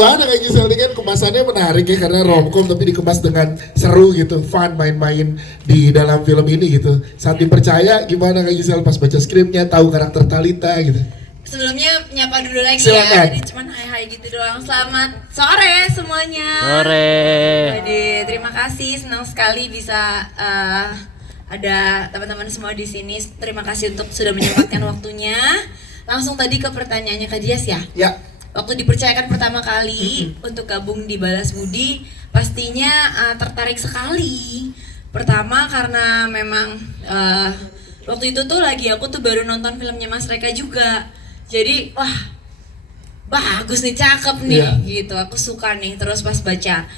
gimana kayak Gisel ini kan kemasannya menarik ya karena romcom tapi dikemas dengan seru gitu, fun main-main di dalam film ini gitu. Saat dipercaya gimana kayak Gisel pas baca skripnya tahu karakter Talita gitu. Sebelumnya nyapa dulu lagi Silakan. ya, jadi cuman hai gitu doang. Selamat sore semuanya. Sore. Jadi terima kasih, senang sekali bisa ada teman-teman semua di sini. Terima kasih untuk sudah menyempatkan waktunya. Langsung tadi ke pertanyaannya Kak Dias ya. Ya. Waktu dipercayakan pertama kali untuk gabung di Balas Budi, pastinya tertarik sekali. Pertama karena memang waktu itu tuh lagi aku tuh baru nonton filmnya Mas Reka juga. Jadi wah bagus nih, cakep nih gitu. Aku suka nih. Terus pas baca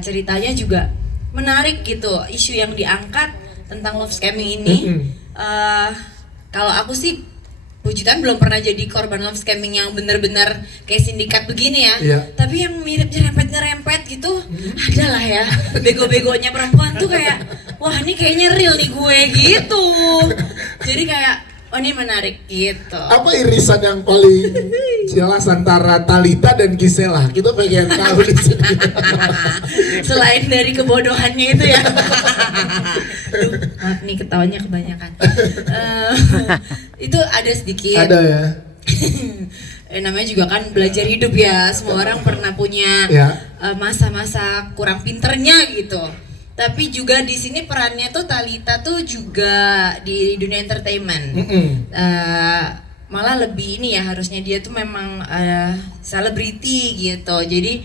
ceritanya juga menarik gitu. Isu yang diangkat tentang love scamming ini. Kalau aku sih puji Tuhan belum pernah jadi korban love scamming yang benar-benar kayak sindikat begini ya. Iya. Tapi yang mirip nyerempet gitu ada lah ya. Bego-begonya perempuan tuh kayak wah ini kayaknya real nih gue gitu. Jadi kayak oh ini menarik gitu. Apa irisan yang paling jelas antara Talita dan Gisela? Kita pengen tahu di sini. Selain dari kebodohannya itu ya. Aduh, maaf nih ketawanya kebanyakan. Itu ada sedikit. Ada ya. Namanya juga kan belajar hidup ya. Semua orang pernah punya masa-masa kurang pinternya gitu. Tapi juga di sini perannya tuh Talita tuh juga di dunia entertainment. Malah lebih ini ya, harusnya dia tuh memang selebriti gitu. Jadi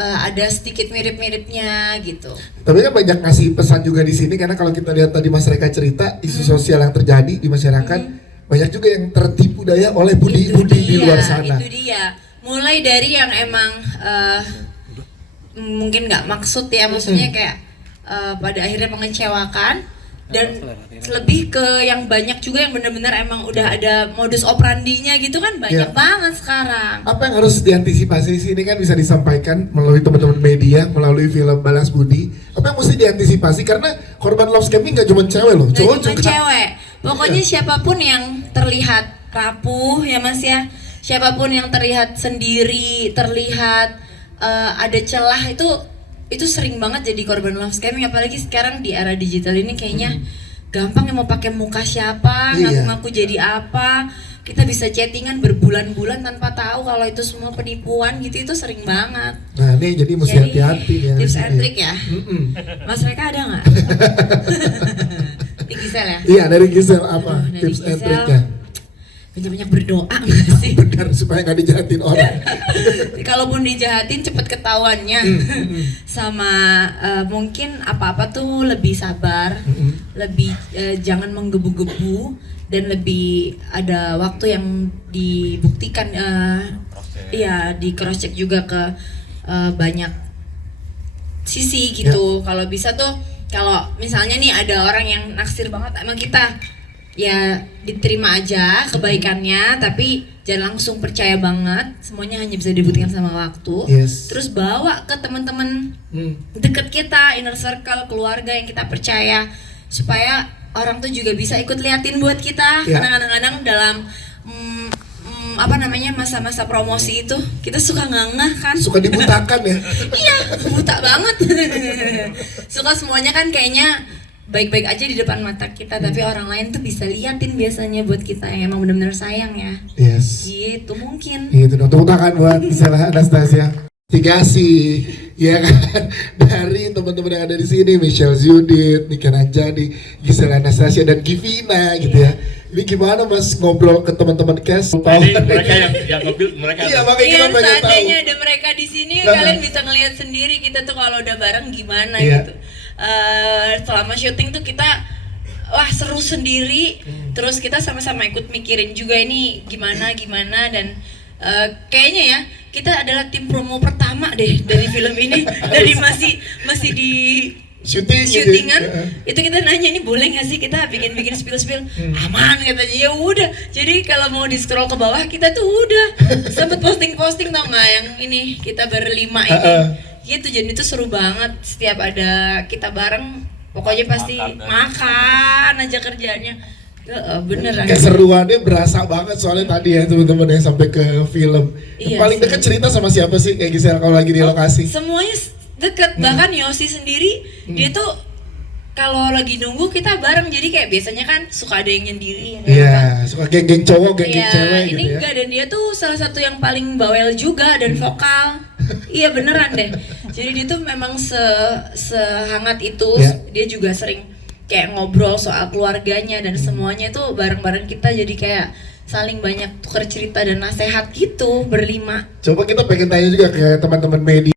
ada sedikit mirip-miripnya gitu. Tapi kan banyak ngasih pesan juga di sini karena kalau kita lihat tadi Mas Reka cerita isu sosial yang terjadi di masyarakat, banyak juga yang tertipu daya oleh budi-budi di luar sana. Itu dia. Mulai dari yang emang mungkin nggak maksud ya, maksudnya kayak pada akhirnya mengecewakan, dan lebih ke yang banyak juga yang benar-benar emang udah ada modus operandinya gitu kan, banyak banget sekarang. Apa yang harus diantisipasi sih? Ini kan bisa disampaikan melalui teman-teman media, melalui film Balas Budi. Apa yang mesti diantisipasi? Karena korban love scamming nggak cuma cewek loh, Gak cowok cuma juga. cewek, pokoknya siapapun yang terlihat rapuh ya Mas ya, siapapun yang terlihat sendiri, terlihat ada celah, itu sering banget jadi korban love scamming. Apalagi sekarang di era digital ini kayaknya gampang yang mau pakai muka siapa, ngaku-ngaku jadi apa. Kita bisa chattingan berbulan-bulan tanpa tahu kalau itu semua penipuan gitu, itu sering banget. Nah ini jadi mesti hati-hati ya. Tips and trick ya. Mas mereka ada nggak? Di Gisel ya? Iya, dari Gisel apa Dari tips and Gisel, triknya? banyak-banyak berdoa nggak sih? Benar, supaya nggak dijahatin orang. Kalaupun dijahatin cepet ketahuannya. Sama mungkin apa-apa tuh lebih sabar, lebih jangan menggebu-gebu, dan lebih ada waktu yang dibuktikan, ya di cross check juga ke banyak sisi gitu. Kalau bisa tuh, kalau misalnya nih ada orang yang naksir banget sama kita, ya diterima aja kebaikannya, tapi jangan langsung percaya banget. Semuanya hanya bisa dibuktikan sama waktu. Terus bawa ke teman-teman deket kita, inner circle, keluarga yang kita percaya, supaya orang tuh juga bisa ikut liatin buat kita. Karena kadang-kadang dalam masa-masa promosi itu kita suka ngangah kan, Suka dibutakan ya. iya, buta banget. Suka semuanya kan kayaknya baik-baik aja di depan mata kita, tapi orang lain tuh bisa liatin biasanya buat kita yang emang benar-benar sayang ya. Gitu mungkin. Gitu dong, tepuk tangan buat Gisela Anastasia. Investigasi ya kan dari teman-teman yang ada di sini, Michelle Judith, Nika Ranjani, Gisela Anastasia dan Givina gitu ya. Ini gimana Mas ngobrol ke teman-teman cast? Jadi mereka yang nge-build mereka. Iya, makanya kita pengen tahu. Seandainya ada mereka di sini, kalian bisa ngelihat sendiri kita tuh kalau udah bareng gimana gitu. Selama syuting tuh kita seru sendiri, terus kita sama-sama ikut mikirin juga ini gimana dan kayaknya ya kita adalah tim promo pertama deh dari film ini. Dari masih di syutingan itu kita nanya, ini boleh nggak sih kita bikin spill aman katanya. Ya udah, jadi kalau mau di scroll ke bawah kita tuh udah sempet posting tau nggak yang ini kita berlima ini gitu. Jadi itu seru banget, setiap ada kita bareng pokoknya pasti makan aja kerjanya Beneran. Keseruannya berasa banget soalnya tadi ya teman-teman yang sampai ke film. Iya Paling sih. dekat cerita sama siapa sih kayak Gisel kalau lagi di lokasi? Semuanya deket, bahkan Yosi sendiri dia tuh kalau lagi nunggu kita bareng, jadi kayak biasanya kan suka ada yang nyendiri ya kan? Iya, suka geng-geng cowok, geng-geng Iya, cewek ini gitu ya. enggak, dan dia tuh salah satu yang paling bawel juga dan vokal. Iya beneran deh. Jadi dia tuh memang sehangat itu. Ya. Dia juga sering kayak ngobrol soal keluarganya dan semuanya tuh bareng-bareng kita, jadi kayak saling banyak tukar cerita dan nasihat gitu berlima. Coba kita pengen tanya juga ke teman-teman media.